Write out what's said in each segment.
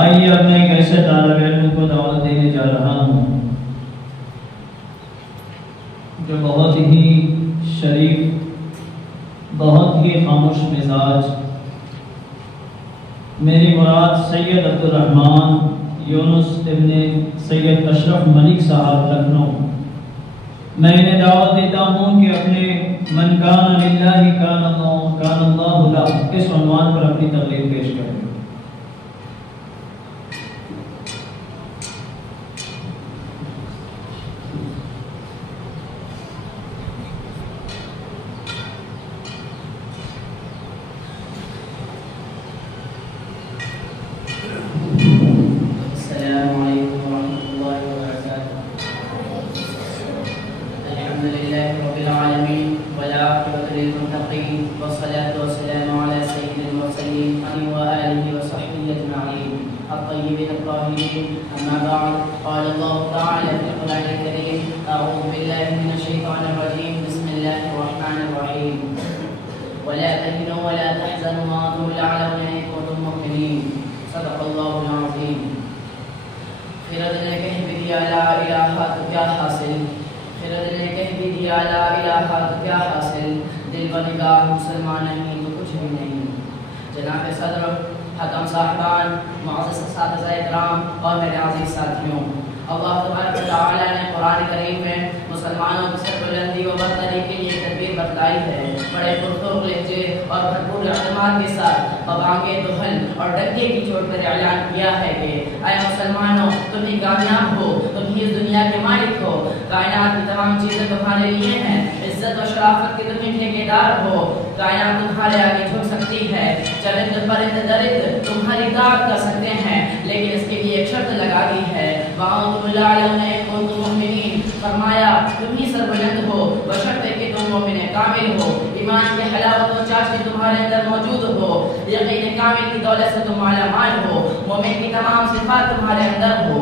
آئیے اب میں ایک ایسے طالب علم کو دعوت دینے جا رہا ہوں جو بہت ہی شریف، بہت ہی خاموش مزاج، میری مراد سید عبدالرحمن یونس ابن سید اشرف ملک صاحب لکھنؤ، میں انہیں دعوت دیتا ہوں کہ اپنے من کان للہ کان اللہ لہ اس عنوان پر اپنی تقریر پیش کریں۔ مسلمان نہیں تو کچھ بھی نہیں۔ جناب صدر، حکم صاحبان، معزز اساتذہ کرام اور میرے عزیز ساتھیوں، اللہ تبارک و تعالی نے قرآن کریم میں مسلمانوں کی سربلندی و برتری کے لیے تدبیر بتلائی ہے۔ بڑے پرخوف لہجے اور بھرپور اعتماد کے ساتھ ببانگے دہل اور ڈنکے کی چوٹ پر اعلان کیا ہے کہ اے مسلمانوں، تم ہی کامیاب ہو، تم ہی اس دنیا کے مالک ہو، کائنات کی تمام چیزیں تمہارے لیے ہیں، عزت و شرافت کے تم ہی ٹھیکیدار ہو، کائنات تمہارے آگے جھک سکتی ہے، چرند پرند درد تمہاری داد کر سکتے ہیں، لیکن اس کے لیے ایک شرط لگا دی ہے، وَأَنْتُمُ الْأَعْلَوْنَ إِن كُنتُم مُؤْمِنِينَ، فرمایا تم ہی سربلند ہو بشرطے کہ تم مومن کامل ہو، ایمان کی حلاوت و چاشنی تمہارے اندر موجود ہو، یقین کامل کی دولت سے تم مالا مال ہو، مومن کی تمام صفات تمہارے اندر ہو۔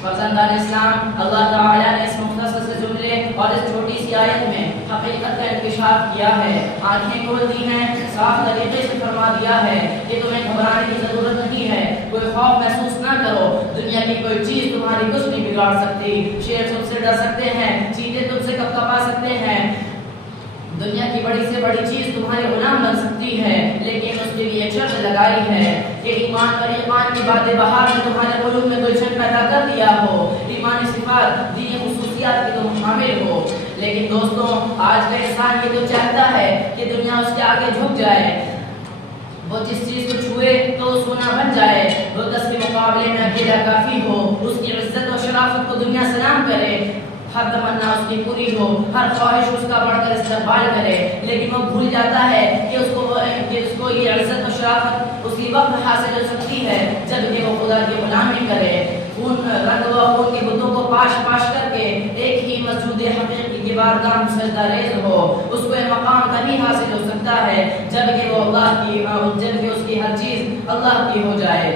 فرزندان اسلام، اللہ تعالیٰ نے اس مختصر سے جملے اور اس چھوٹی سی آیت میں حقیقت کا انکشاف کیا ہے، آنکھیں کھول دی ہیں، صاف طریقے سے فرما دیا ہے کہ تمہیں گھبرانے کی ضرورت نہیں ہے، کوئی خوف محسوس نہ کرو، دنیا کی کوئی چیز تمہاری کچھ نہیں بگاڑ سکتی، شیر تم سے ڈر سکتے ہیں، چیتے تم سے کپکپا سکتے ہیں، دنیا کی بڑی سے بڑی چیز تمہارے غلام بن سکتی ہے، لیکن اس کے لیے ایک شرط لگائی ہے کہ ایمان پر ایمان کی باتیں بہار میں تمہارے قلوب میں گلشن پیدا کر دیا ہو، ایمانی صفات دینی خصوصیات کی تم حامل ہو۔ لیکن دوستوں، آج کا انسان یہ تو چاہتا ہے کہ دنیا اس کے آگے جھک جائے، وہ جس چیز کو چھوئے تو سونا بن جائے، وہ 10 کے مقابلے میں اکیلا کافی ہو، اس کی عزت و شرافت کو دنیا سلام کرے، ہر تمنا اس کی پوری ہو، ہر خواہش اس کا بڑھ کر استقبال کرے، لیکن وہ بھول جاتا ہے کہ اس کو یہ عزت و شرافت اسی وقت حاصل ہو سکتی ہے جب کہ وہ خدا کی غلامی کرے، رنگ و خون کے بتوں کو پاش پاش کر کے ایک ہی مسجود حقیقی کی بارگاہ میں سجدہ ریز ہو، اس کو یہ مقام تبھی حاصل ہو سکتا ہے جب کہ وہ جب کہ اس کی ہر چیز اللہ کی ہو جائے۔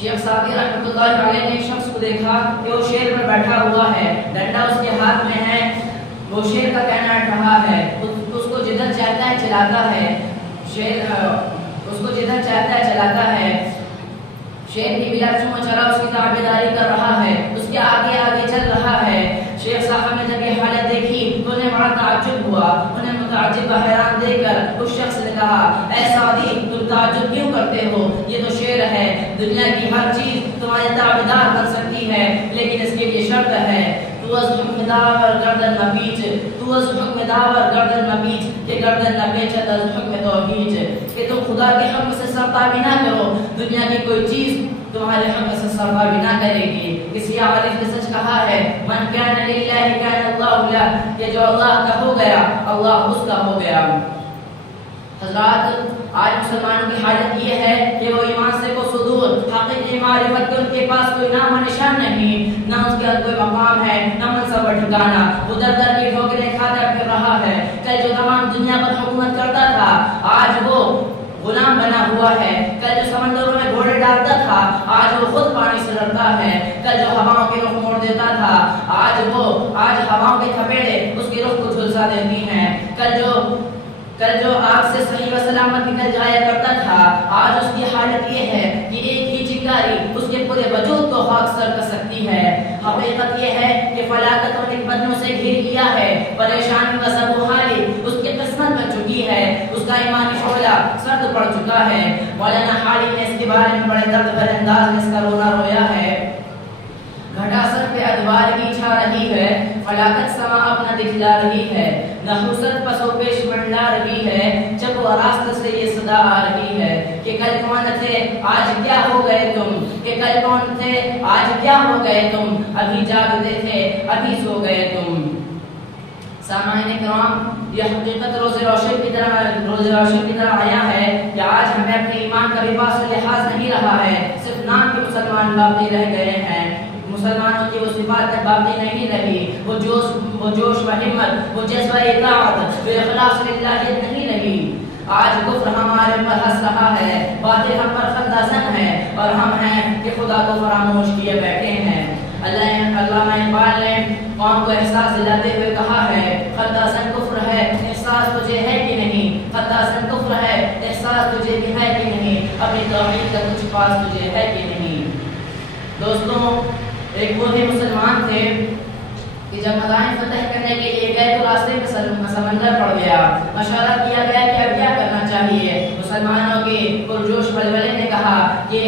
شیخ سعدی رحمۃ اللہ علیہ نے ایک شخص کو دیکھا کہ وہ شیر پر بیٹھا ہوا ہے، ڈنڈا اس کے ہاتھ میں ہے، وہ شیر کا کہنا رہا ہے، اس کو جدھر چاہتا ہے چلاتا ہے، اس کو جدھر چاہتا ہے چلاتا ہے، شیر بھی بلا چمو چلا اس کی تابعداری کر رہا ہے، اس کے آگے آگے چل رہا ہے۔ شیخ صاحب نے جب یہ حالت دیکھی تو انہیں بڑا تعجب ہوا، انہیں متعجب و حیران دیکھ کر اس شخص نے کہا، اے سعدی تم تعجب کیوں کرتے ہو، یہ تو شیر ہے، دنیا کی ہر چیز تمہارے تابعدار بن سکتی ہے، لیکن اس کے لیے شرط ہے، تو از حکم داور گردن نہ پیچ، تو از حکم داور گردن نہ پیچ، کہ گردن نہ پیچت از حکم توحید، کہ تم خدا کے حکم سے سرتابی نہ کرو، دنیا کی کوئی چیز تمہارے حق سے سرتابی نہ کرے گی۔ کسی عارف نے سچ کہا ہے، من کان للہ کان اللہ لہ، کہ جو اللہ کا ہو گیا اللہ اس کا ہو گیا۔ حضرات، آج مسلمانوں کی حالت یہ ہے کہ وہ ایمان سے کو صدور، حقیقی معرفت کے ان کے پاس کوئی نام و نشان نہیں، نہ اس کے کوئی مقام ہے، نہ منصب و ٹھکانہ، وہ در در کی ٹھوکریں کھاتا پھر رہا ہے۔ کل جو تمام دنیا پر حکومت کرتا تھا آج وہ غلام بنا ہوا ہے، کل جو سمندروں میں گھوڑے ڈالتا تھا آج وہ خود پانی سے لڑتا ہے، کل جو ہواؤں کے رخ موڑ دیتا تھا آج ہواؤں کے تھپیڑے اس کے رخ کو جھلسا دیتی ہیں، کل جو آگ سے صحیح و سلامت نکل جایا کرتا تھا آج اس کی حالت یہ ہے کہ ایک ہی چیز بیماری اس کے پورے وجود کو خاکسار کر سکتی ہے۔ حقیقت یہ ہے کہ فلاکت اور بدنوں سے گھیر لیا ہے، پریشانی و ضب و حالی اس کی قسمت بن چکی ہے، اس کا ایمانی شعلہ سرد پڑ چکا ہے۔ مولانا حالی نے اس کے بارے میں بڑے درد بھرے انداز میں اس کا رونا رویا ہے۔ گھٹا سر پہ ادوار کی چھا رہی ہے، فلاکت سما اپنا دکھلا رہی ہے، نحوست پس و پیش منڈلا رہی ہے، جب وہ راست سے یہ صدا آ رہی ہے کہ کل کون تھے آج کیا ہو گئے تم، کہ کل کون تھے آج کیا ہو گئے تم، ابھی جاگتے تھے ابھی سو گئے تم۔ سامعین کرام، یہ حقیقت روز روشن کی طرح آیا ہے کہ آج ہمیں اپنے ایمان کا بھی پاس و لحاظ نہیں رہا ہے، صرف نام کے مسلمان باقی رہ گئے ہیں، مسلمانوں کی وہ صفات باقی نہیں رہی، وہ جوش و ہمت، وہ جذبہ اطاعت، وہ اخلاص للہیت نہیں رہی۔ آج کفر ہمارے پر ہنس رہا ہے، باطل ہم پر خندہ زن ہے، اور ہم ہیں کہ خدا کو فراموش کیے بیٹھے ہیں۔ علامہ اقبال نے قوم کو احساس دلاتے ہوئے کہا ہے، خندہ زن کفر ہے، احساس تجھے ہے کہ نہیں، خندہ زن کفر ہے، احساس تجھے بھی ہے کہ نہیں، اپنی توحید کا کچھ پاس تجھے ہے کہ نہیں۔ دوستوں، ایک وہ ہی مسلمان تھے کہ جب مدائن فتح کرنے کے لیے گئے تو راستے میں سمندر پڑ گیا، مشورہ کیا گیا کہ اب کیا کرنا چاہیے۔ مسلمانوں کے پرجوش ولولے نے کہا کہ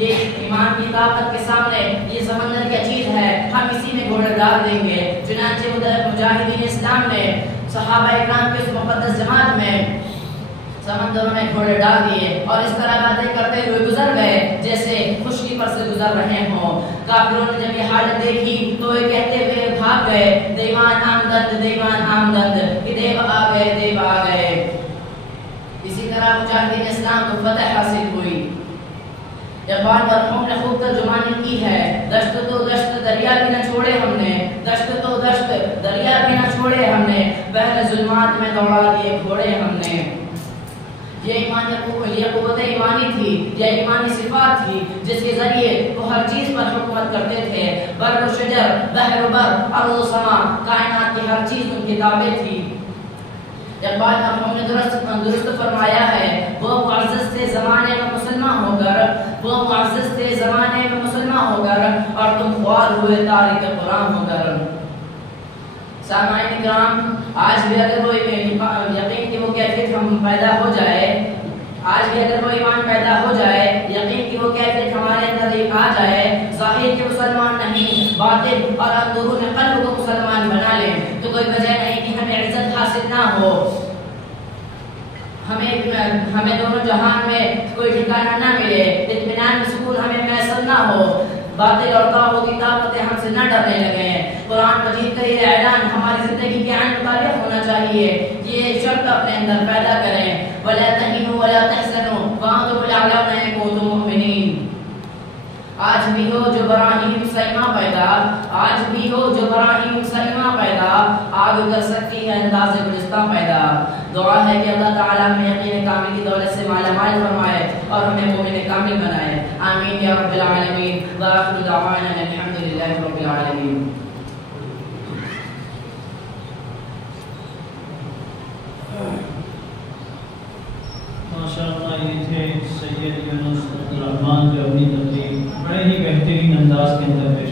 یہ ایمان کی طاقت کے سامنے یہ سمندر کیا چیز ہے، ہم اسی میں گھوڑے ڈال دیں گے۔ چنانچہ مجاہدین اسلام نے صحابہ اکرام کے اس مقدس جماعت میں سمندروں میں گھوڑے ڈال دیے اور اس طرح باتیں کرتے ہوئے گزر گئے جیسے خشکی پر سے گزر رہے ہوں۔ کافروں نے جب یہ حالت دیکھی تو یہ کہتے ہوئے بھاگ گئے، دیوان آمدند دیوان آمدند، کہ دیو آ گئے دیو آ گئے۔ اسی طرح مجاہدین اسلام کو فتح حاصل ہوئی۔ اقبال مرحوم نے خوب ترجمانی کی ہے، دشت تو دشت دریا بھی نہ چھوڑے ہم نے، دشت تو دشت دریا بھی نہ چھوڑے ہم نے، بحر ظلمات میں دوڑا دیے گھوڑے ہم نے۔ یہ قوت ایمانی تھی، یہ ایمانی صفات تھی جس کے ذریعے وہ ہر چیز پر حکومت کرتے تھے۔ بر و شجر، بحر و بر، ارض و سما، کائنات کی ہر چیز ان کی تابع تھی۔ اقبال مرحوم نے درست فرمایا ہے، وہ معزز تھے زمانے میں مسلمان ہو کر، وہ معزز تھے زمانے میں مسلمان ہو کر، اور تم خوار ہوئے تارک قرآن ہو کر۔ سامعین کرام، آج بھی اگر وہ یقین کی وہ کیفیت ہم پیدا ہو جائے، آج بھی اگر وہ ایمان پیدا ہو جائے، یقین کی وہ کیفیت ہمارے اندر آ جائے، ظاہر کے مسلمان نہیں باطن اور اندرون قلب کو مسلمان بنا لیں، تو کوئی وجہ نہیں کہ ہمیں عزت حاصل نہ ہو، ہمیں دونوں جہان میں کوئی ٹھکانہ نہ ملے، اطمینان سکون ہمیں میسر نہ ہو، باطل اور طاغوت کی طاقتیں ہم سے نہ ڈرنے لگے ہیں۔ قرآن مجید کا یہ اعلان ہماری زندگی کے عین مطابق ہونا چاہیے، یہ شرط اپنے اندر پیدا کریں، وَلَا تَهِنُوا وَلَا تَحْزَنُوا وَأَنْتُمُ الْأَعْلَوْنَ إِن كُنتُم مُؤْمِنِينَ۔ آج بھی ہو جو براہیم سیما پیدا، آج بھی ہو جو براہیم سیما پیدا، آگ کر سکتی ہے انداز گلستان پیدا۔ دعا ہے کہ اللہ تعالیٰ ہمیں یقین کامل کی دولت سے مالا مال فرمائے اور ہمیں مومن کامل بنائے، آمین یا رب العالمین، وآخر دعوانا الحمدللہ رب العالمین۔ ماشاءاللہ، یہ تھے سید یونس عبدالرحمن جو اپنی تقریر بڑے ہی بہترین انداز کے اندر پیش